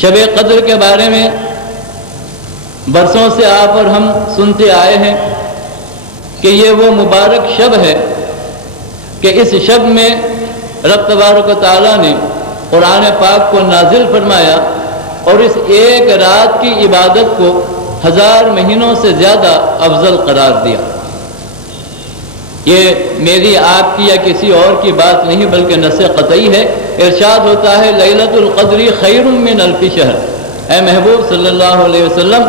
شب قدر کے بارے میں برسوں سے آپ اور ہم سنتے آئے ہیں کہ یہ وہ مبارک شب ہے کہ اس شب میں رب تبارک و تعالیٰ نے قرآن پاک کو نازل فرمایا اور اس ایک رات کی عبادت کو 1000 مہینوں سے زیادہ افضل قرار دیا۔ یہ میری آپ کی یا کسی اور کی بات نہیں بلکہ نص قطعی ہے۔ ارشاد ہوتا ہے لیلۃ القدر خیر من الف شہر۔ اے محبوب صلی اللہ علیہ وسلم،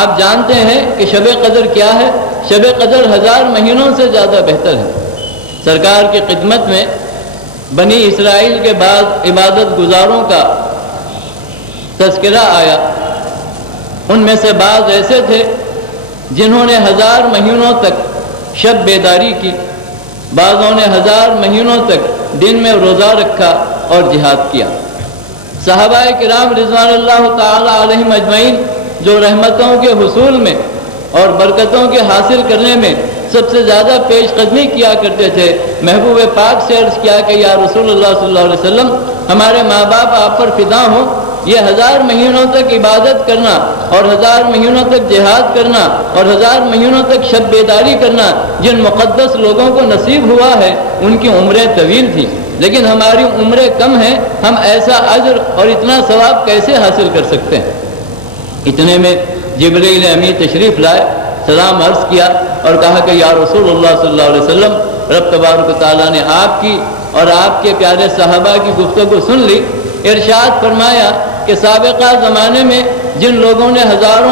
آپ جانتے ہیں کہ شب قدر کیا ہے؟ شب قدر 1000 مہینوں سے زیادہ بہتر ہے۔ سرکار کی خدمت میں بنی اسرائیل کے بعد عبادت گزاروں کا تذکرہ آیا۔ ان میں سے بعض ایسے تھے جنہوں نے 1000 مہینوں تک شب بیداری کی، بعضوں نے 1000 مہینوں تک دن میں روزہ رکھا اور جہاد کیا۔ صحابہ کرام رضوان اللہ تعالی علیہم اجمعین جو رحمتوں کے حصول میں اور برکتوں کے حاصل کرنے میں سب سے زیادہ پیش قدمی کیا کرتے تھے، محبوب پاک سے عرض کیا کہ یا رسول اللہ صلی اللہ علیہ وسلم، ہمارے ماں باپ آپ پر فدا ہوں، یہ 1000 مہینوں تک عبادت کرنا اور 1000 مہینوں تک جہاد کرنا اور 1000 مہینوں تک شب بیداری کرنا جن مقدس لوگوں کو نصیب ہوا ہے ان کی عمریں طویل تھیں، لیکن ہماری عمریں کم ہیں، ہم ایسا اجر اور اتنا ثواب کیسے حاصل کر سکتے ہیں؟ اتنے میں جبریل امین تشریف لائے، سلام عرض کیا اور کہا کہ یا رسول اللہ صلی اللہ علیہ وسلم، رب تبارک و تعالیٰ نے آپ کی اور آپ کے پیارے صحابہ کی گفتگو سن لی۔ ارشاد فرمایا کہ سابقہ زمانے میں جن لوگوں نے 1000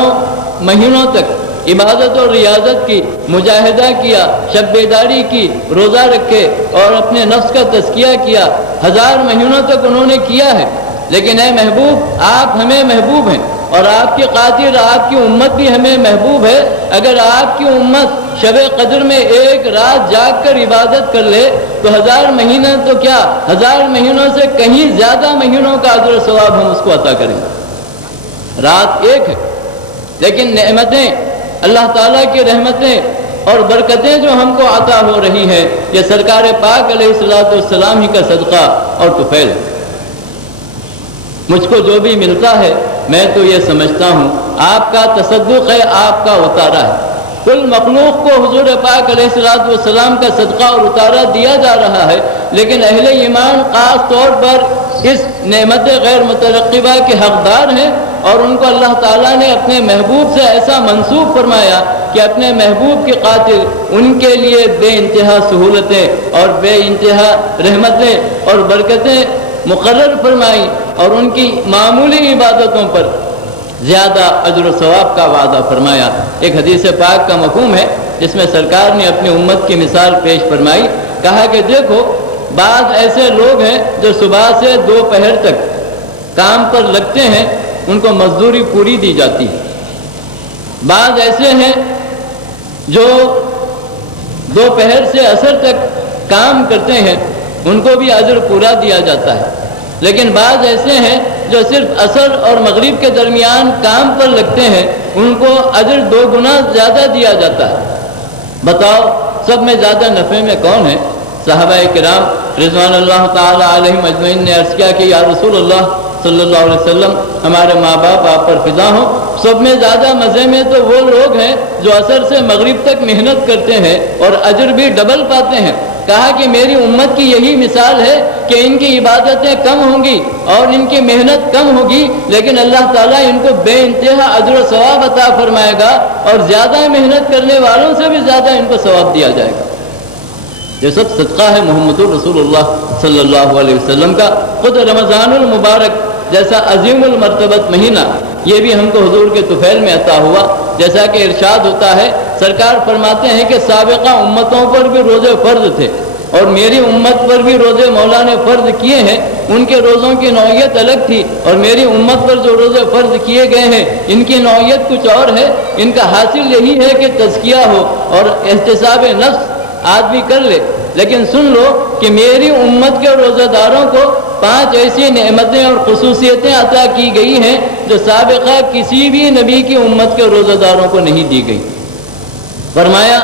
مہینوں تک عبادت اور ریاضت کی، مجاہدہ کیا، شب بیداری کی، روزہ رکھے اور اپنے نفس کا تزکیہ کیا، 1000 مہینوں تک انہوں نے کیا ہے، لیکن اے محبوب آپ ہمیں محبوب ہیں اور آپ کی خاطر آپ کی امت بھی ہمیں محبوب ہے۔ اگر آپ کی امت شب قدر میں ایک رات جاگ کر عبادت کر لے تو 1000 مہینہ تو کیا، 1000 مہینوں سے کہیں زیادہ مہینوں کا اجر و ثواب ہم اس کو عطا کریں گے۔ رات ایک ہے لیکن نعمتیں، اللہ تعالیٰ کی رحمتیں اور برکتیں جو ہم کو عطا ہو رہی ہیں، یہ سرکار پاک علیہ الصلوۃ والسلام ہی کا صدقہ اور طفیل ہے۔ مجھ کو جو بھی ملتا ہے میں تو یہ سمجھتا ہوں آپ کا تصدق ہے، آپ کا اتارا ہے۔ کل مخلوق کو حضور پاک علیہ الصلوۃ والسلام کا صدقہ اور اتارا دیا جا رہا ہے، لیکن اہل ایمان خاص طور پر اس نعمت غیر مترقبہ کے حقدار ہیں اور ان کو اللہ تعالیٰ نے اپنے محبوب سے ایسا منسوب فرمایا کہ اپنے محبوب کی خاطر ان کے لیے بے انتہا سہولتیں اور بے انتہا رحمتیں اور برکتیں مقرر فرمائی اور ان کی معمولی عبادتوں پر زیادہ اجر و ثواب کا وعدہ فرمایا۔ ایک حدیث پاک کا مفہوم ہے جس میں سرکار نے اپنی امت کی مثال پیش فرمائی، کہا کہ دیکھو بعض ایسے لوگ ہیں جو صبح سے دوپہر تک کام پر لگتے ہیں، ان کو مزدوری پوری دی جاتی ہے۔ بعض ایسے ہیں جو دوپہر سے عصر تک کام کرتے ہیں، ان کو بھی اجر پورا دیا جاتا ہے، لیکن بعض ایسے ہیں جو صرف عصر اور مغرب کے درمیان کام پر لگتے ہیں، ان کو اجر 2 گنا زیادہ دیا جاتا ہے۔ بتاؤ سب میں زیادہ نفع میں کون ہے؟ صحابہ کرام رضوان اللہ تعالی علیہم اجمعین نے عرض کیا کہ یا رسول اللہ صلی اللہ علیہ وسلم، ہمارے ماں باپ آپ پر فدا ہوں، سب میں زیادہ مزے میں تو وہ لوگ ہیں جو عصر سے مغرب تک محنت کرتے ہیں اور اجر بھی ڈبل پاتے ہیں۔ کہا کہ میری امت کی یہی مثال ہے کہ ان کی عبادتیں کم ہوں گی اور ان کی محنت کم ہوگی، لیکن اللہ تعالیٰ ان کو بے انتہا اجر و ثواب عطا فرمائے گا اور زیادہ محنت کرنے والوں سے بھی زیادہ ان کو ثواب دیا جائے گا۔ یہ سب صدقہ ہے محمد رسول اللہ صلی اللہ علیہ وسلم کا۔ خود رمضان المبارک جیسا عظیم المرتبت مہینہ یہ بھی ہم کو حضور کے طفیل میں عطا ہوا، جیسا کہ ارشاد ہوتا ہے، سرکار فرماتے ہیں کہ سابقہ امتوں پر بھی روزے فرض تھے اور میری امت پر بھی روزے مولا نے فرض کیے ہیں، ان کے روزوں کی نوعیت الگ تھی اور میری امت پر جو روزے فرض کیے گئے ہیں ان کی نوعیت کچھ اور ہے۔ ان کا حاصل یہی ہے کہ تزکیہ ہو اور احتساب نفس آدمی کر لے، لیکن سن لو کہ میری امت کے روزہ داروں کو 5 ایسی نعمتیں اور خصوصیتیں عطا کی گئی ہیں جو سابقہ کسی بھی نبی کی امت کے روزہ داروں کو نہیں دی گئی۔ فرمایا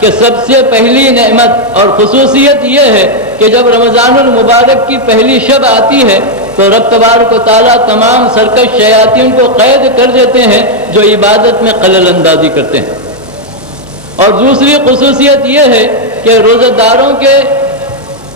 کہ سب سے پہلی نعمت اور خصوصیت یہ ہے کہ جب رمضان المبارک کی پہلی شب آتی ہے تو رب تبارک و تعالیٰ تمام سرکش شیاطین کو قید کر دیتے ہیں جو عبادت میں خلل اندازی کرتے ہیں۔ اور دوسری خصوصیت یہ ہے کہ روزہ داروں کے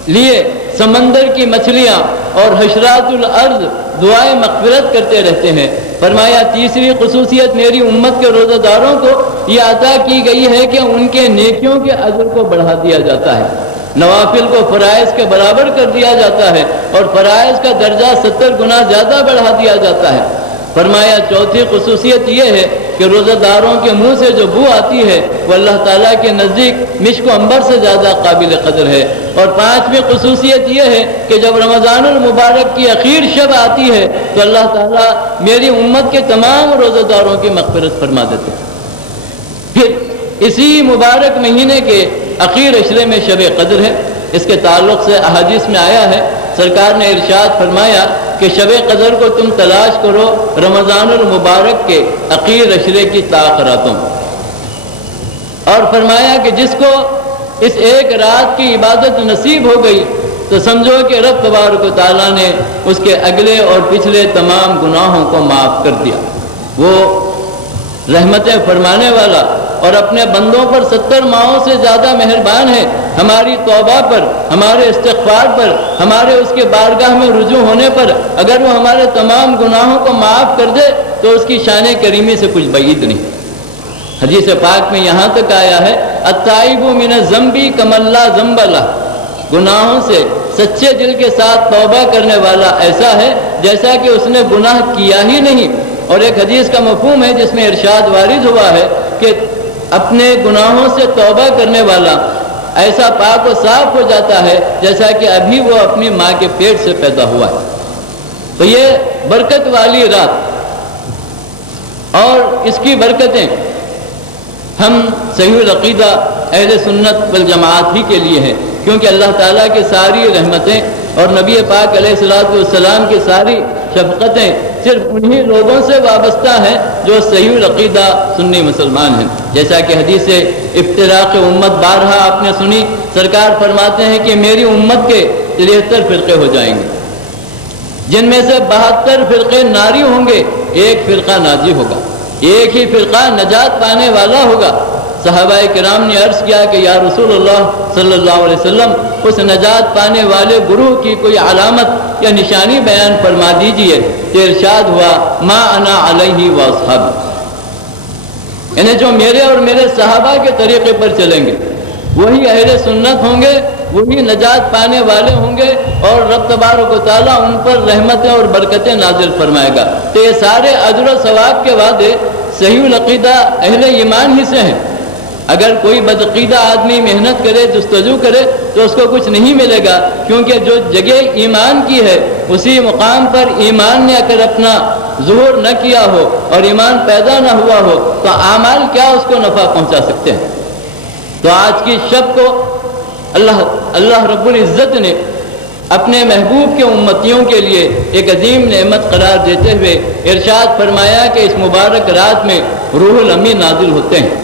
لیے سمندر کی مچھلیاں اور حشرات الارض دعائیں مغفرت کرتے رہتے ہیں۔ فرمایا تیسری خصوصیت میری امت کے روزہ داروں کو یہ عطا کی گئی ہے کہ ان کے نیکیوں کے اجر کو بڑھا دیا جاتا ہے، نوافل کو فرائض کے برابر کر دیا جاتا ہے اور فرائض کا درجہ 70 گنا زیادہ بڑھا دیا جاتا ہے۔ فرمایا چوتھی خصوصیت یہ ہے کہ روزہ داروں کے منہ سے جو بو آتی ہے وہ اللہ تعالیٰ کے نزدیک مشک و عنبر سے زیادہ قابل قدر ہے۔ اور پانچویں خصوصیت یہ ہے کہ جب رمضان المبارک کی اخیر شب آتی ہے تو اللہ تعالیٰ میری امت کے تمام روزہ داروں کی مغفرت فرما دیتے ہیں۔ پھر اسی مبارک مہینے کے اخیر عشرے میں شب قدر ہے۔ اس کے تعلق سے احادیث میں آیا ہے، سرکار نے ارشاد فرمایا کہ شب قدر کو تم تلاش کرو رمضان المبارک کے اخیر عشرے کی تاخراتوں میں، اور فرمایا کہ جس کو اس ایک رات کی عبادت نصیب ہو گئی تو سمجھو کہ رب تبارک و تعالیٰ نے اس کے اگلے اور پچھلے تمام گناہوں کو معاف کر دیا۔ وہ رحمتیں فرمانے والا اور اپنے بندوں پر 70 ماہوں سے زیادہ مہربان ہے۔ ہماری توبہ پر، ہمارے استغفار پر، ہمارے اس کے بارگاہ میں رجوع ہونے پر اگر وہ ہمارے تمام گناہوں کو معاف کر دے تو اس کی شان کریمی سے کچھ بعید نہیں۔ حدیث پاک میں یہاں تک آیا ہے التائب من الذنب کمن لا ذنب لہ، گناہوں سے سچے دل کے ساتھ توبہ کرنے والا ایسا ہے جیسا کہ اس نے گناہ کیا ہی نہیں۔ اور ایک حدیث کا مفہوم ہے جس میں ارشاد وارد ہوا ہے کہ اپنے گناہوں سے توبہ کرنے والا ایسا پاک و صاف ہو جاتا ہے جیسا کہ ابھی وہ اپنی ماں کے پیٹ سے پیدا ہوا ہے۔ تو یہ برکت والی رات اور اس کی برکتیں ہم صحیح العقیدہ اہل سنت والجماعت ہی کے لیے ہیں، کیونکہ اللہ تعالیٰ کی ساری رحمتیں اور نبی پاک علیہ الصلوۃ والسلام کی ساری شفقتیں صرف انہی لوگوں سے وابستہ ہیں جو صحیح العقیدہ سنی مسلمان ہیں۔ جیسا کہ حدیث افتراق امت بارہا آپ نے سنی، سرکار فرماتے ہیں کہ میری امت کے 73 فرقے ہو جائیں گے، جن میں سے 72 فرقے ناری ہوں گے، ایک فرقہ ناجی ہوگا، ایک ہی فرقہ نجات پانے والا ہوگا۔ صحابہ کرام نے عرض کیا کہ یا رسول اللہ صلی اللہ علیہ وسلم اس نجات پانے والے گروہ کی کوئی علامت یا نشانی بیان فرما دیجئے۔ تو ارشاد ہوا ما انا علیہ واصحابی، یعنی جو میرے اور میرے صحابہ کے طریقے پر چلیں گے وہی اہل سنت ہوں گے، وہی نجات پانے والے ہوں گے، اور رب تبارک و تعالیٰ ان پر رحمتیں اور برکتیں نازل فرمائے گا۔ تو یہ سارے اجر و ثواب کے وعدے صحیح العقیدہ اہل ایمان ہی سے ہیں۔ اگر کوئی بدعقیدہ آدمی محنت کرے، جستجو کرے تو اس کو کچھ نہیں ملے گا، کیونکہ جو جگہ ایمان کی ہے اسی مقام پر ایمان نے اگر اپنا ظہور نہ کیا ہو اور ایمان پیدا نہ ہوا ہو تو اعمال کیا اس کو نفع پہنچا سکتے ہیں۔ تو آج کی شب کو اللہ رب العزت نے اپنے محبوب کے امتیوں کے لیے ایک عظیم نعمت قرار دیتے ہوئے ارشاد فرمایا کہ اس مبارک رات میں روح الامین نازل ہوتے ہیں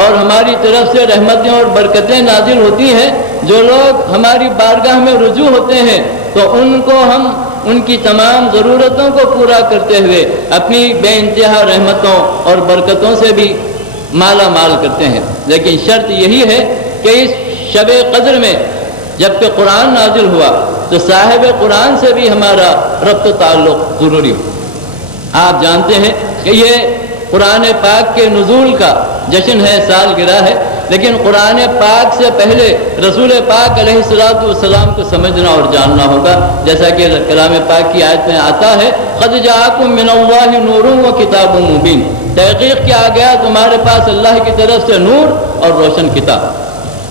اور ہماری طرف سے رحمتیں اور برکتیں نازل ہوتی ہیں۔ جو لوگ ہماری بارگاہ میں رجوع ہوتے ہیں تو ان کو ہم ان کی تمام ضرورتوں کو پورا کرتے ہوئے اپنی بے انتہا رحمتوں اور برکتوں سے بھی مالا مال کرتے ہیں۔ لیکن شرط یہی ہے کہ اس شب قدر میں جب کہ قرآن نازل ہوا تو صاحب قرآن سے بھی ہمارا ربط و تعلق ضروری ہو۔ آپ جانتے ہیں کہ یہ قرآن پاک کے نزول کا جشن ہے، سالگرہ ہے، لیکن قرآن پاک سے پہلے رسول پاک علیہ الصلوۃ والسلام کو سمجھنا اور جاننا ہوگا، جیسا کہ کلام پاک کی آیت میں آتا ہے قد جاءکم من اللہ نور و کتاب مبین، تحقیق کیا گیا تمہارے پاس اللہ کی طرف سے نور اور روشن کتاب۔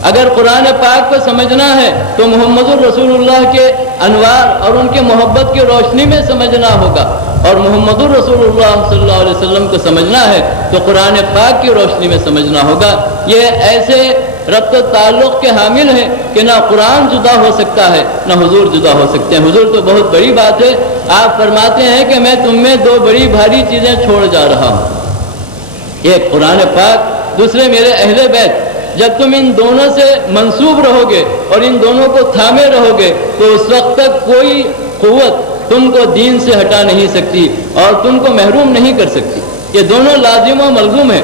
اگر قرآن پاک کو سمجھنا ہے تو محمد الرسول اللہ کے انوار اور ان کے محبت کی روشنی میں سمجھنا ہوگا، اور محمد الرسول اللہ صلی اللہ علیہ وسلم کو سمجھنا ہے تو قرآن پاک کی روشنی میں سمجھنا ہوگا۔ یہ ایسے ربط و تعلق کے حامل ہیں کہ نہ قرآن جدا ہو سکتا ہے نہ حضور جدا ہو سکتے ہیں۔ حضور تو بہت بڑی بات ہے، آپ فرماتے ہیں کہ میں تم میں دو بڑی بھاری چیزیں چھوڑ جا رہا ہوں، ایک قرآن پاک، دوسرے میرے اہل بیت۔ جب تم ان دونوں سے منسوب رہو گے اور ان دونوں کو تھامے رہو گے تو اس وقت تک کوئی قوت، تم کو دین سے ہٹا نہیں سکتی اور تم کو محروم نہیں کر سکتی۔ یہ دونوں لازم و ملزوم ہیں۔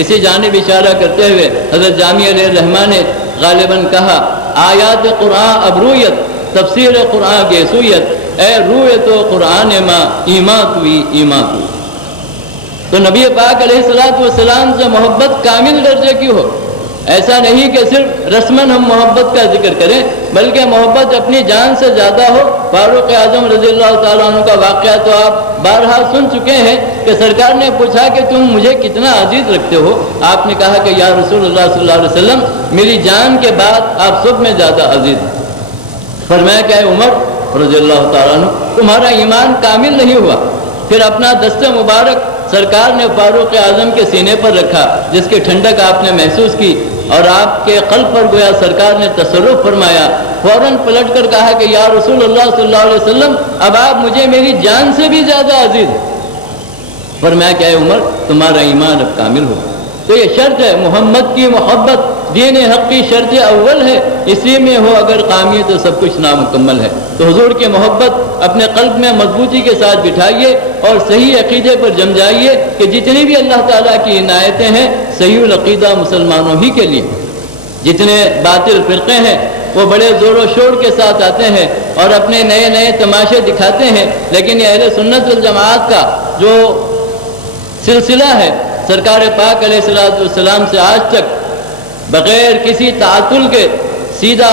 اسی جانب اشارہ کرتے ہوئے حضرت جامی علیہ الرحمٰن نے غالباً کہا آیات قرآن ابرویت تفسیر قرآن گیسویت اے رویت و قرآن ما ایمات ہوئی ایمات ہوئی۔ تو نبی پاک علیہ السلام سے محبت کامل درجے کی ہو، ایسا نہیں کہ صرف رسماً ہم محبت کا ذکر کریں بلکہ محبت اپنی جان سے زیادہ ہو۔ فاروق اعظم رضی اللہ تعالیٰ عنہ کا واقعہ تو آپ بارہا سن چکے ہیں کہ سرکار نے پوچھا کہ تم مجھے کتنا عزیز رکھتے ہو؟ آپ نے کہا کہ یا رسول اللہ صلی اللہ علیہ وسلم میری جان کے بعد آپ سب میں زیادہ عزیز ہیں۔ فرمایا کہ اے عمر رضی اللہ تعالیٰ عنہ تمہارا ایمان کامل نہیں ہوا۔ پھر اپنا دست مبارک سرکار نے فاروق اعظم کے سینے پر رکھا جس کی ٹھنڈک آپ نے محسوس کی اور آپ کے قلب پر گویا سرکار نے تصرف فرمایا۔ فوراً پلٹ کر کہا کہ یا رسول اللہ صلی اللہ علیہ وسلم اب آپ مجھے میری جان سے بھی زیادہ عزیز ہیں۔ فرمایا کہ اے عمر تمہارا ایمان اب کامل ہو۔ تو یہ شرط ہے محمد کی محبت دین حق کی شرط اول ہے، اسی میں ہو اگر کامی تو سب کچھ نامکمل ہے۔ تو حضور کی محبت اپنے قلب میں مضبوطی کے ساتھ بٹھائیے اور صحیح عقیدے پر جم جائیے کہ جتنی بھی اللہ تعالیٰ کی عنایتیں ہیں صحیح العقیدہ مسلمانوں ہی کے لیے۔ جتنے باطل فرقے ہیں وہ بڑے زور و شور کے ساتھ آتے ہیں اور اپنے نئے نئے تماشے دکھاتے ہیں، لیکن یہ اہل سنت والجماعت کا جو سلسلہ ہے سرکار پاک علیہ السلام سے آج تک بغیر کسی تعطل کے سیدھا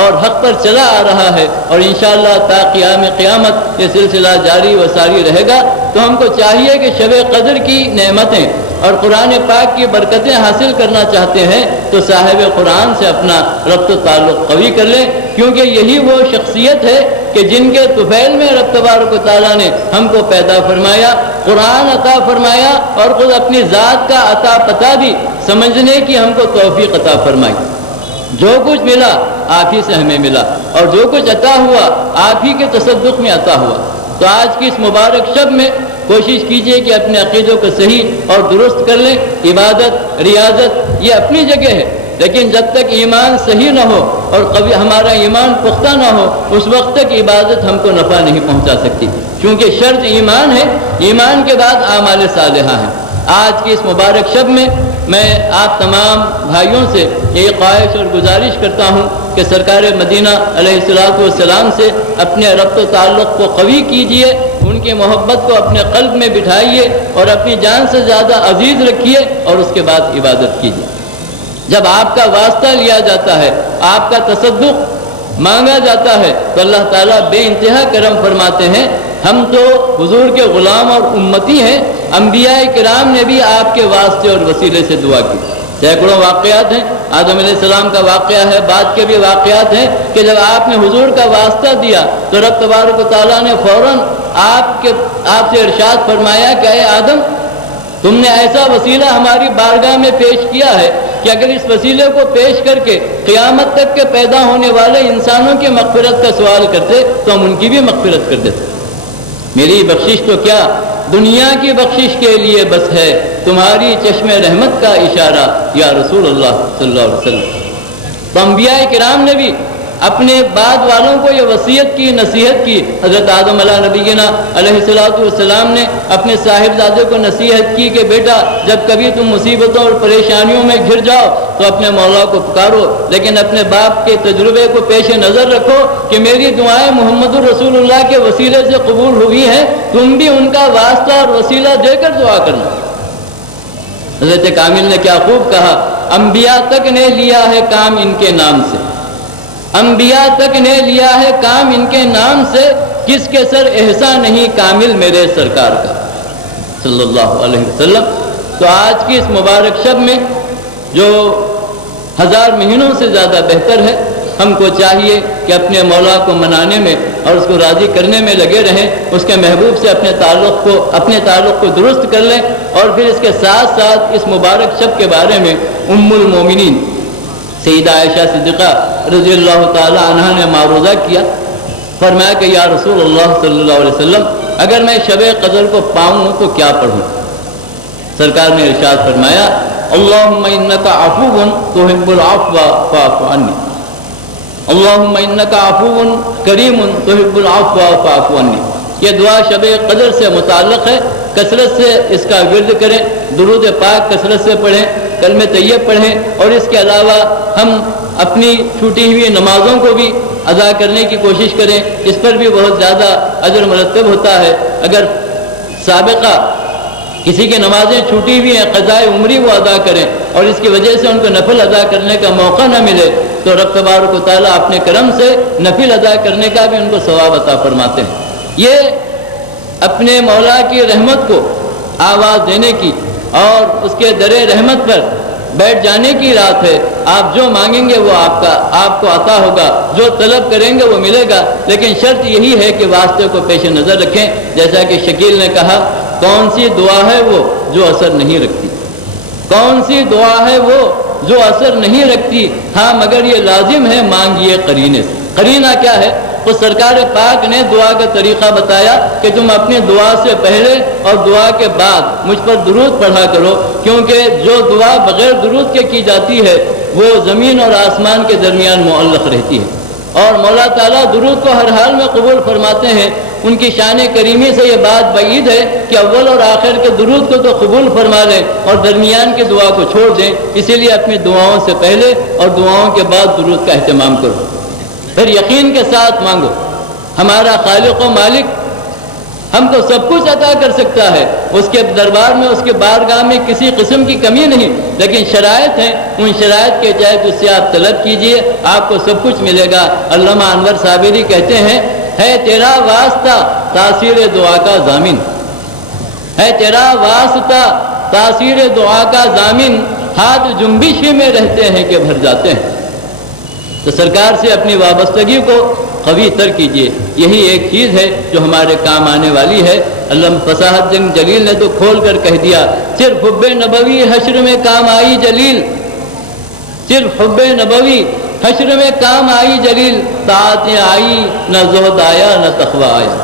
اور حق پر چلا آ رہا ہے، اور انشاءاللہ تا قیام قیامت یہ سلسلہ جاری و ساری رہے گا۔ تو ہم کو چاہیے کہ شب قدر کی نعمتیں اور قرآن پاک کی برکتیں حاصل کرنا چاہتے ہیں تو صاحب قرآن سے اپنا ربط و تعلق قوی کر لیں، کیونکہ یہی وہ شخصیت ہے کہ جن کے طفیل میں رب تبارک و تعالیٰ نے ہم کو پیدا فرمایا، قرآن عطا فرمایا اور خود اپنی ذات کا عطا پتہ بھی سمجھنے کی ہم کو توفیق عطا فرمائی۔ جو کچھ ملا آپ ہی سے ہمیں ملا اور جو کچھ عطا ہوا آپ ہی کے تصدق میں عطا ہوا۔ تو آج کی اس مبارک شب میں کوشش کیجئے کہ اپنے عقیدوں کو صحیح اور درست کر لیں۔ عبادت ریاضت یہ اپنی جگہ ہے، لیکن جب تک ایمان صحیح نہ ہو اور کبھی ہمارا ایمان پختہ نہ ہو اس وقت تک عبادت ہم کو نفع نہیں پہنچا سکتی، کیونکہ شرط ایمان ہے، ایمان کے بعد اعمال صالحہ ہیں۔ آج کی اس مبارک شب میں میں آپ تمام بھائیوں سے یہ خواہش اور گزارش کرتا ہوں کہ سرکار مدینہ علیہ السلام سے اپنے ربط و تعلق کو قوی کیجئے، ان کی محبت کو اپنے قلب میں بٹھائیے اور اپنی جان سے زیادہ عزیز رکھیے اور اس کے بعد عبادت کیجئے۔ جب آپ کا واسطہ لیا جاتا ہے، آپ کا تصدق مانگا جاتا ہے تو اللہ تعالیٰ بے انتہا کرم فرماتے ہیں۔ ہم تو حضور کے غلام اور امتی ہیں، انبیاء کرام نے بھی آپ کے واسطے اور وسیلے سے دعا کی۔ سینکڑوں واقعات ہیں، آدم علیہ السلام کا واقعہ ہے، بعد کے بھی واقعات ہیں کہ جب آپ نے حضور کا واسطہ دیا تو رب تبارک و تعالیٰ نے فوراً آپ سے ارشاد فرمایا کہ اے آدم تم نے ایسا وسیلہ ہماری بارگاہ میں پیش کیا ہے کہ اگر اس وسیلے کو پیش کر کے قیامت تک کے پیدا ہونے والے انسانوں کی مغفرت کا سوال کرتے تو ہم ان کی بھی مغفرت کر دیتے۔ میری بخشش تو کیا دنیا کی بخشش کے لیے بس ہے، تمہاری چشم رحمت کا اشارہ یا رسول اللہ صلی اللہ علیہ وسلم۔ تو انبیاء کرام نے بھی اپنے بعد والوں کو یہ وصیت کی، نصیحت کی۔ حضرت آدم علیہ نبینا علیہ السلام نے اپنے صاحبزادے کو نصیحت کی کہ بیٹا جب کبھی تم مصیبتوں اور پریشانیوں میں گھر جاؤ تو اپنے مولا کو پکارو، لیکن اپنے باپ کے تجربے کو پیش نظر رکھو کہ میری دعائیں محمد الرسول اللہ کے وسیلے سے قبول ہوئی ہیں، تم بھی ان کا واسطہ اور وسیلہ دے کر دعا کرنا۔ حضرت کامل نے کیا خوب کہا، انبیاء تک نے لیا ہے کام ان کے نام سے، انبیاء تک نے لیا ہے کام ان کے نام سے، کس کے سر احسان نہیں کامل میرے سرکار کا صلی اللہ علیہ وسلم۔ تو آج کی اس مبارک شب میں جو 1000 مہینوں سے زیادہ بہتر ہے، ہم کو چاہیے کہ اپنے مولا کو منانے میں اور اس کو راضی کرنے میں لگے رہیں، اس کے محبوب سے اپنے تعلق کو درست کر لیں، اور پھر اس کے ساتھ ساتھ اس مبارک شب کے بارے میں ام المومنین سیدہ عائشہ صدیقہ رضی اللہ تعالی عنہ نے معروضہ کیا، فرمایا کہ یا رسول اللہ صلی اللہ علیہ وسلم اگر میں شب قدر کو پاؤں تو کیا پڑھوں؟ سرکار نے ارشاد فرمایا اللہم انک عفو تحب العفو فاعف عنی، اللہم انک عفو کریم تحب العفو فاعف عنی۔ یہ دعا شب قدر سے متعلق ہے، کثرت سے اس کا ورد کریں، درود پاک کثرت سے پڑھیں، کلمہ طیب پڑھیں، اور اس کے علاوہ ہم اپنی چھوٹی ہوئی نمازوں کو بھی ادا کرنے کی کوشش کریں، اس پر بھی بہت زیادہ اجر مرتب ہوتا ہے۔ اگر سابقہ کسی کی نمازیں چھوٹی ہوئی ہیں، قضائے عمری وہ ادا کریں اور اس کی وجہ سے ان کو نفل ادا کرنے کا موقع نہ ملے تو رب تبارک و تعالیٰ اپنے کرم سے نفل ادا کرنے کا بھی ان کو ثواب عطا فرماتے ہیں۔ یہ اپنے مولا کی رحمت کو آواز دینے کی اور اس کے در رحمت پر بیٹھ جانے کی رات ہے۔ آپ جو مانگیں گے وہ آپ کو عطا ہوگا، جو طلب کریں گے وہ ملے گا، لیکن شرط یہی ہے کہ واسطے کو پیش نظر رکھیں، جیسا کہ شکیل نے کہا، کون سی دعا ہے وہ جو اثر نہیں رکھتی؟ کون سی دعا ہے وہ جو اثر نہیں رکھتی؟ ہاں مگر یہ لازم ہے مانگیے قرینے سے۔ قرینہ کیا ہے؟ تو سرکار پاک نے دعا کا طریقہ بتایا کہ تم اپنی دعا سے پہلے اور دعا کے بعد مجھ پر درود پڑھا کرو، کیونکہ جو دعا بغیر درود کے کی جاتی ہے وہ زمین اور آسمان کے درمیان معلق رہتی ہے، اور مولا تعالیٰ درود کو ہر حال میں قبول فرماتے ہیں۔ ان کی شان کریمی سے یہ بات بعید ہے کہ اول اور آخر کے درود کو تو قبول فرما لیں اور درمیان کی دعا کو چھوڑ دیں، اسی لیے اپنی دعاؤں سے پہلے اور دعاؤں کے بعد درود کا اہتمام کرو۔ پھر یقین کے ساتھ مانگو، ہمارا خالق و مالک ہم کو سب کچھ عطا کر سکتا ہے، اس کے دربار میں، اس کے بارگاہ میں کسی قسم کی کمی نہیں، لیکن شرائط ہیں، ان شرائط کے تحت اس سے آپ طلب کیجئے، آپ کو سب کچھ ملے گا۔ علامہ انور صابری کہتے ہیں، ہے تیرا واسطہ تاثیر دعا کا ضامن، ہے تیرا واسطہ تاثیر دعا کا ضامن، ہاتھ جنبش ہی میں رہتے ہیں کہ بھر جاتے ہیں۔ تو سرکار سے اپنی وابستگی کو قوی تر کیجئے، یہی ایک چیز ہے جو ہمارے کام آنے والی ہے۔ علامہ فصاحت جنگ جلیل نے تو کھول کر کہہ دیا، صرف حب نبوی حشر میں کام آئی جلیل، صرف حب نبوی حشر میں کام آئی جلیل، طاعتیں آئی نہ زہد آیا نہ تقوی آیا۔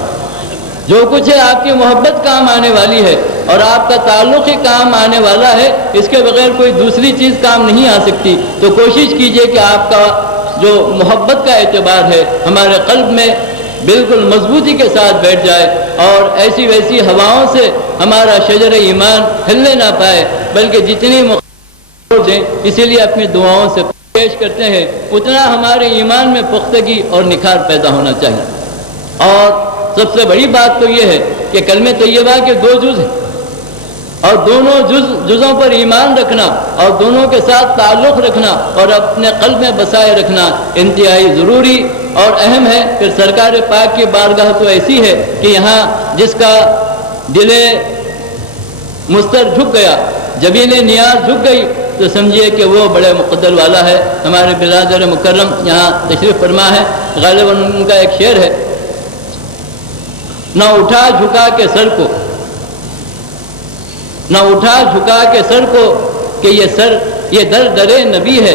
جو کچھ ہے آپ کی محبت کام آنے والی ہے اور آپ کا تعلق ہی کام آنے والا ہے، اس کے بغیر کوئی دوسری چیز کام نہیں آ سکتی۔ تو کوشش کیجئے کہ آپ کا جو محبت کا اعتبار ہے ہمارے قلب میں بالکل مضبوطی کے ساتھ بیٹھ جائے اور ایسی ویسی ہواؤں سے ہمارا شجر ایمان ہلنے نہ پائے، بلکہ جتنی دیں اسی لیے اپنی دعاؤں سے پیش کرتے ہیں اتنا ہمارے ایمان میں پختگی اور نکھار پیدا ہونا چاہیے۔ اور سب سے بڑی بات تو یہ ہے کہ کلمہ طیبہ کے 2 جز ہیں اور دونوں جزوں پر ایمان رکھنا اور دونوں کے ساتھ تعلق رکھنا اور اپنے قلب میں بسائے رکھنا انتہائی ضروری اور اہم ہے۔ پھر سرکار پاک کی بارگاہ تو ایسی ہے کہ یہاں جس کا دل مستر جھک گیا، جبین نیاز جھک گئی، تو سمجھیے کہ وہ بڑے مقدر والا ہے۔ ہمارے برادر مکرم یہاں تشریف فرما ہے، غالباً ان کا ایک شعر ہے، نہ اٹھا جھکا کے سر کو، نہ اٹھا جھکا کے سر کو کہ یہ در در نبی ہے،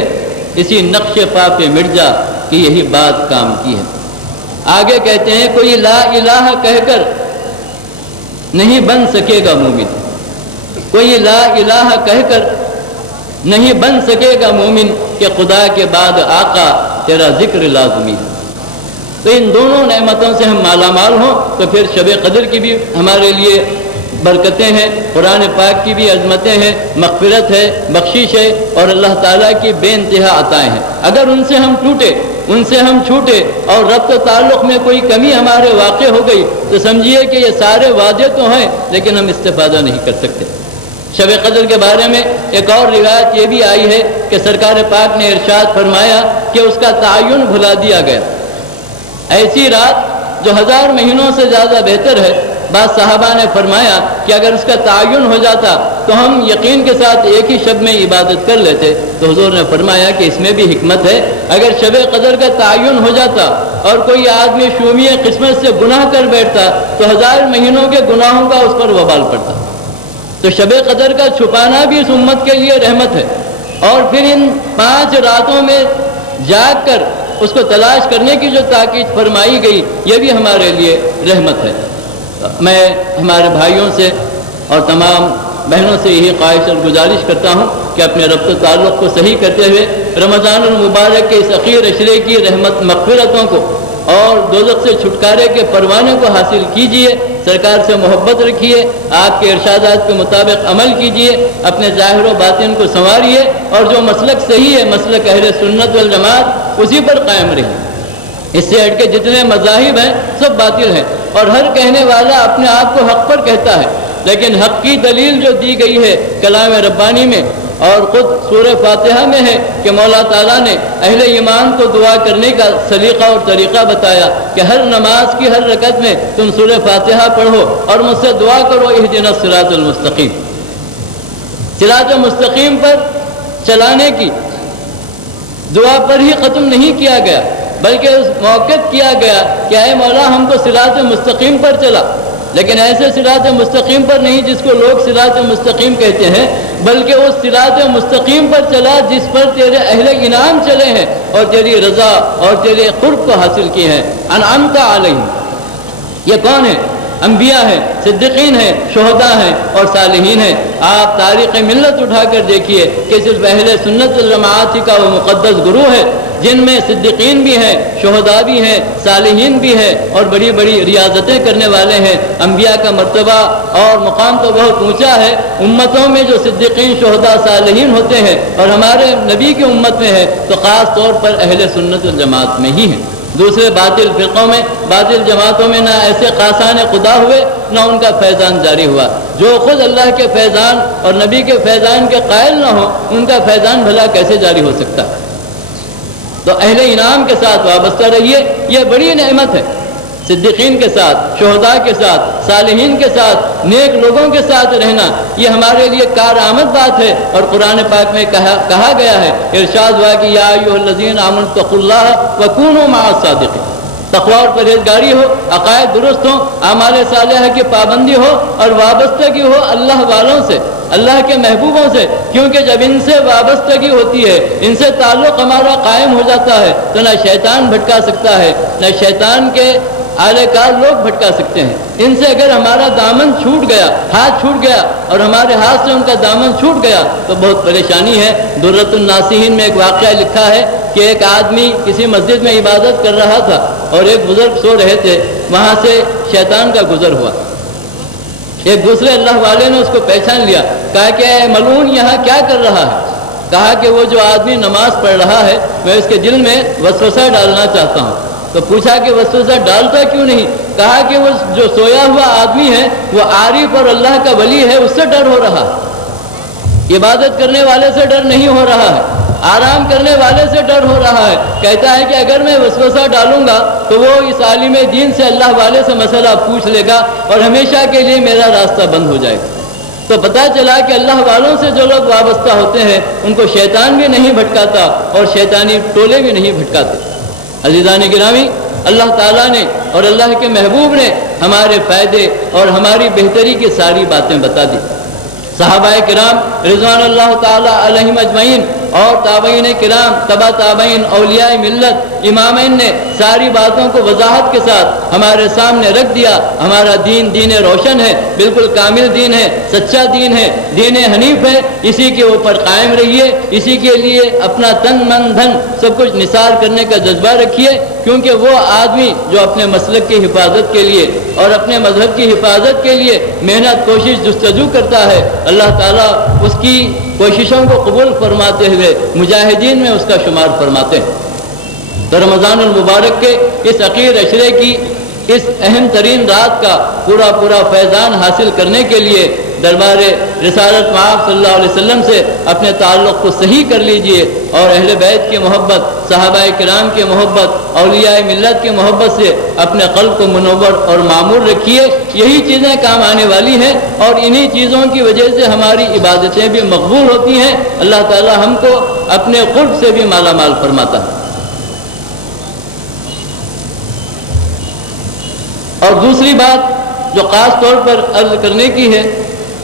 اسی نقش پا پہ مٹ جا کہ یہی بات کام کی ہے۔ آگے کہتے ہیں، کوئی لا الہ کہہ کر نہیں بن سکے گا مومن، کوئی لا الہ کہہ کر نہیں بن سکے گا مومن کہ خدا کے بعد آقا تیرا ذکر لازمی ہے۔ تو ان دونوں نعمتوں سے ہم مالا مال ہوں تو پھر شب قدر کی بھی ہمارے لیے برکتیں ہیں، قرآن پاک کی بھی عظمتیں ہیں، مغفرت ہے، بخشش ہے اور اللہ تعالیٰ کی بے انتہا عطائیں ہیں۔ اگر ان سے ہم ٹوٹے، ان سے ہم چھوٹے اور ربط و تعلق میں کوئی کمی ہمارے واقع ہو گئی تو سمجھیے کہ یہ سارے وعدے تو ہیں لیکن ہم استفادہ نہیں کر سکتے۔ شب قدر کے بارے میں ایک اور روایت یہ بھی آئی ہے کہ سرکار پاک نے ارشاد فرمایا کہ اس کا تعین بھلا دیا گیا۔ ایسی رات جو 1000 مہینوں سے زیادہ بہتر ہے، بعض صحابہ نے فرمایا کہ اگر اس کا تعین ہو جاتا تو ہم یقین کے ساتھ ایک ہی شب میں عبادت کر لیتے، تو حضور نے فرمایا کہ اس میں بھی حکمت ہے۔ اگر شب قدر کا تعین ہو جاتا اور کوئی آدمی شومی قسمت سے گناہ کر بیٹھتا تو 1000 مہینوں کے گناہوں کا اس پر وبال پڑتا۔ تو شب قدر کا چھپانا بھی اس امت کے لیے رحمت ہے، اور پھر ان 5 راتوں میں جاگ کر اس کو تلاش کرنے کی جو تاکید فرمائی گئی یہ بھی ہمارے لیے رحمت ہے۔ میں ہمارے بھائیوں سے اور تمام بہنوں سے یہی خواہش اور گزارش کرتا ہوں کہ اپنے ربط و تعلق کو صحیح کرتے ہوئے رمضان المبارک کے اس اخیر عشرے کی رحمت مغفرتوں کو اور دوزخ سے چھٹکارے کے پروانے کو حاصل کیجئے، سرکار سے محبت رکھیے، آپ کے ارشادات کے مطابق عمل کیجئے، اپنے ظاہر و باطن کو سنواریے، اور جو مسلک صحیح ہے، مسلک اہل سنت والجماعت، اسی پر قائم رہیے۔ اس سے ہٹ کے جتنے مذاہب ہیں سب باطل ہیں، اور ہر کہنے والا اپنے آپ کو حق پر کہتا ہے، لیکن حق کی دلیل جو دی گئی ہے کلام ربانی میں اور خود سورہ فاتحہ میں ہے کہ مولا تعالیٰ نے اہل ایمان کو دعا کرنے کا سلیقہ اور طریقہ بتایا کہ ہر نماز کی ہر رکعت میں تم سورہ فاتحہ پڑھو اور مجھ سے دعا کرو اہدنا الصراط المستقیم۔ صراط مستقیم پر چلانے کی دعا پر ہی ختم نہیں کیا گیا، بلکہ اس موقع کیا گیا کہ اے مولا ہم کو صراط مستقیم پر چلا، لیکن ایسے صراط مستقیم پر نہیں جس کو لوگ صراط مستقیم کہتے ہیں، بلکہ اس صراط مستقیم پر چلا جس پر تیرے اہل انعام چلے ہیں اور تیری رضا اور تیرے قرب کو حاصل کیے ہیں۔ انعمت علیہم، یہ کون ہے؟ انبیاء ہیں، صدیقین ہیں، شہداء ہیں اور صالحین ہیں۔ آپ تاریخ ملت اٹھا کر دیکھیے کہ صرف اہل سنت والجماعت کا وہ مقدس گروہ ہے جن میں صدیقین بھی ہیں، شہداء بھی ہیں، صالحین بھی ہیں اور بڑی بڑی ریاضتیں کرنے والے ہیں۔ انبیاء کا مرتبہ اور مقام تو بہت اونچا ہے، امتوں میں جو صدیقین، شہداء، صالحین ہوتے ہیں اور ہمارے نبی کی امت میں ہے تو خاص طور پر اہل سنت والجماعت میں ہی ہیں۔ دوسرے باطل فرقوں میں، باطل جماعتوں میں نہ ایسے قاسان خدا ہوئے نہ ان کا فیضان جاری ہوا۔ جو خود اللہ کے فیضان اور نبی کے فیضان کے قائل نہ ہو ان کا فیضان بھلا کیسے جاری ہو سکتا؟ تو اہل انعام کے ساتھ وابستہ رہیے، یہ بڑی نعمت ہے۔ صدیقین کے ساتھ، شہداء کے ساتھ، صالحین کے ساتھ، نیک لوگوں کے ساتھ رہنا یہ ہمارے لیے کارآمد بات ہے، اور قرآن پاک میں کہا گیا ہے، ارشاد ہوا کہ یا ایھا الذین آمنوا اتقوا اللہ وکونوا مع الصادقین۔ تقوی اور پرہیزگاری ہو، عقائد درست ہوں، اعمال صالحہ کی پابندی ہو اور وابستگی ہو اللہ والوں سے، اللہ کے محبوبوں سے، کیونکہ جب ان سے وابستگی ہوتی ہے، ان سے تعلق ہمارا قائم ہو جاتا ہے تو نہ شیطان بھٹکا سکتا ہے، نہ شیطان کے اعلی کار لوگ بھٹکا سکتے ہیں۔ ان سے اگر ہمارا دامن چھوٹ گیا، ہاتھ چھوٹ گیا اور ہمارے ہاتھ سے ان کا دامن چھوٹ گیا تو بہت پریشانی ہے۔ درۃ الناصحین میں ایک واقعہ لکھا ہے کہ ایک آدمی کسی مسجد میں عبادت کر رہا تھا اور ایک بزرگ سو رہے تھے، وہاں سے شیطان کا گزر ہوا۔ ایک دوسرے اللہ والے نے اس کو پہچان لیا، کہا کہ اے ملعون یہاں کیا کر رہا ہے؟ کہا کہ وہ جو آدمی نماز پڑھ رہا ہے میں اس کے دل میں وسوسہ ڈالنا چاہتا ہوں۔ تو پوچھا کہ وسوسہ ڈالتا کیوں نہیں؟ کہا کہ وہ جو سویا ہوا آدمی ہے وہ عارف اور اللہ کا ولی ہے، اس سے ڈر ہو رہا ہے، عبادت کرنے والے سے ڈر نہیں ہو رہا ہے، آرام کرنے والے سے ڈر ہو رہا ہے۔ کہتا ہے کہ اگر میں وسوسہ ڈالوں گا تو وہ اس عالم دین سے، اللہ والے سے مسئلہ پوچھ لے گا اور ہمیشہ کے لیے میرا راستہ بند ہو جائے گا۔ تو پتہ چلا کہ اللہ والوں سے جو لوگ وابستہ ہوتے ہیں ان کو شیطان بھی نہیں بھٹکاتا اور شیطانی ٹولے بھی نہیں بھٹکاتے۔ عزیزان گرامی، اللہ تعالیٰ نے اور اللہ کے محبوب نے ہمارے فائدے اور ہماری بہتری کی ساری باتیں بتا دی۔ صحابہ کرام رضوان اللہ تعالیٰ علیہم اجمعین اور تابعین کرام، تبع تابعین، اولیاء ملت، امامین نے ساری باتوں کو وضاحت کے ساتھ ہمارے سامنے رکھ دیا۔ ہمارا دین دین روشن ہے، بالکل کامل دین ہے، سچا دین ہے، دین حنیف ہے، اسی کے اوپر قائم رہیے، اسی کے لیے اپنا تن من دھن سب کچھ نثار کرنے کا جذبہ رکھیے، کیونکہ وہ آدمی جو اپنے مسلک کی حفاظت کے لیے اور اپنے مذہب کی حفاظت کے لیے محنت، کوشش، جستجو کرتا ہے، اللہ تعالیٰ اس کی کوششوں کو قبول فرماتے ہوئے مجاہدین میں اس کا شمار فرماتے ہیں۔ تو رمضان المبارک کے اس اخیر عشرے کی اس اہم ترین رات کا پورا فیضان حاصل کرنے کے لیے دربار رسالت مآب صلی اللہ علیہ وسلم سے اپنے تعلق کو صحیح کر لیجئے اور اہل بیت کی محبت، صحابہ کرام کی محبت، اولیاء ملت کی محبت سے اپنے قلب کو منور اور معمور رکھیے۔ یہی چیزیں کام آنے والی ہیں اور انہی چیزوں کی وجہ سے ہماری عبادتیں بھی مقبول ہوتی ہیں۔ اللہ تعالی ہم کو اپنے قرب سے بھی مالا مال فرماتا ہے۔ اور دوسری بات جو خاص طور پر عرض کرنے کی ہے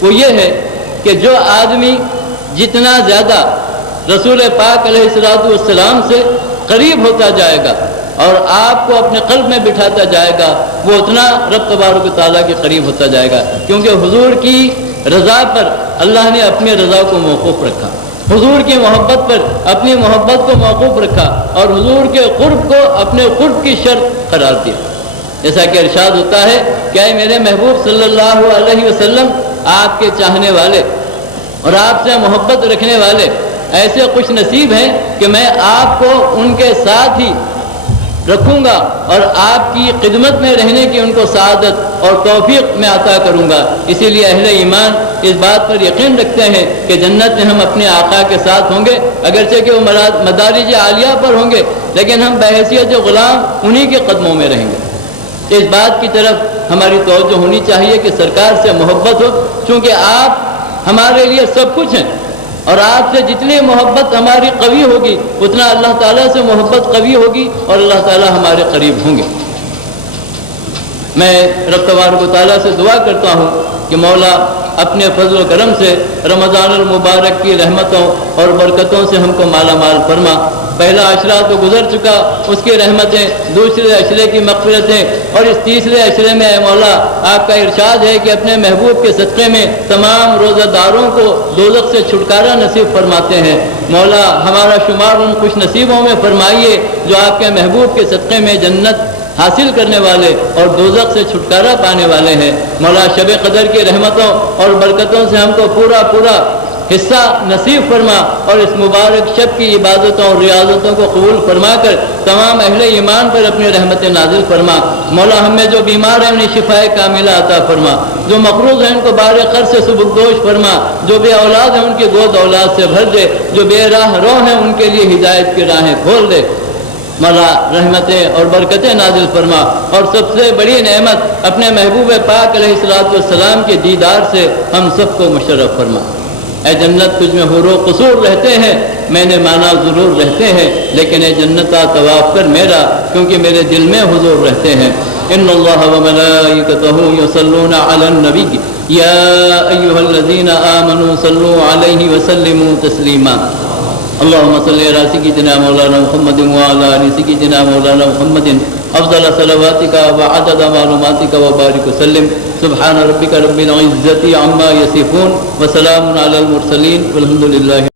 وہ یہ ہے کہ جو آدمی جتنا زیادہ رسول پاک علیہ السلام سے قریب ہوتا جائے گا اور آپ کو اپنے قلب میں بٹھاتا جائے گا وہ اتنا رب تبارک و تعالیٰ کے قریب ہوتا جائے گا، کیونکہ حضور کی رضا پر اللہ نے اپنی رضا کو موقوف رکھا۔ حضور کی محبت پر اپنی محبت کو موقوف رکھا اور حضور کے قرب کو اپنے قرب کی شرط قرار دیا. جیسا کہ ارشاد ہوتا ہے کہ اے میرے محبوب صلی اللہ علیہ وسلم، آپ کے چاہنے والے اور آپ سے محبت رکھنے والے ایسے خوش نصیب ہیں کہ میں آپ کو ان کے ساتھ ہی رکھوں گا اور آپ کی خدمت میں رہنے کی ان کو سعادت اور توفیق میں عطا کروں گا. اسی لیے اہل ایمان اس بات پر یقین رکھتے ہیں کہ جنت میں ہم اپنے آقا کے ساتھ ہوں گے، اگرچہ کہ وہ مدارج عالیہ پر ہوں گے، لیکن ہم بحیثیت غلام انہی کے قدموں میں رہیں گے. اس بات کی طرف ہماری توجہ ہونی چاہیے کہ سرکار سے محبت ہو، چونکہ آپ ہمارے لیے سب کچھ ہیں، اور آپ سے جتنی محبت ہماری قوی ہوگی اتنا اللہ تعالیٰ سے محبت قوی ہوگی اور اللہ تعالیٰ ہمارے قریب ہوں گے. میں رب تبارک و تعالیٰ سے دعا کرتا ہوں کہ مولا اپنے فضل و کرم سے رمضان المبارک کی رحمتوں اور برکتوں سے ہم کو مالا مال فرما. پہلا عشرہ تو گزر چکا، اس کی رحمتیں، دوسرے عشرے کی مغفرتیں، اور اس تیسرے عشرے میں اے مولا آپ کا ارشاد ہے کہ اپنے محبوب کے صدقے میں تمام روزہ داروں کو دوزخ سے چھٹکارا نصیب فرماتے ہیں. مولا ہمارا شمار ان خوش نصیبوں میں فرمائیے جو آپ کے محبوب کے صدقے میں جنت حاصل کرنے والے اور دوزخ سے چھٹکارا پانے والے ہیں. مولا شب قدر کی رحمتوں اور برکتوں سے ہم کو پورا حصہ نصیب فرما اور اس مبارک شب کی عبادتوں اور ریاضتوں کو قبول فرما کر تمام اہل ایمان پر اپنی رحمت نازل فرما. مولا ہم میں جو بیمار ہیں انہیں شفائے کاملہ عطا فرما، جو مقروض ہیں ان کو بار قرض سے سبکدوش فرما، جو بے اولاد ہیں ان کی گود اولاد سے بھر دے، جو بے راہ رو ہیں ان کے لیے ہدایت کی راہیں کھول دے. مولا رحمتیں اور برکتیں نازل فرما، اور سب سے بڑی نعمت اپنے محبوب پاک علیہ الصلوۃ والسلام کے دیدار سے ہم سب کو مشرف فرما. اے جنت تجھ میں حور و قصور رہتے ہیں، میں نے مانا ضرور رہتے ہیں، لیکن اے جنتا طواف کر میرا، کیونکہ میرے دل میں حضور رہتے ہیں. ان اللہ وملائکتہ یصلون علی النبی یا ایھا الذین آمنوا صلوا علیہ وسلموا تسلیما. اللهم صل على سيدنا مولانا محمد وعلى ال سيدنا مولانا محمد افضل صلواتك وعدد معلوماتك وبارك وسلم. سبحان ربك رب العزة عما يصفون وسلام على المرسلين والحمد لله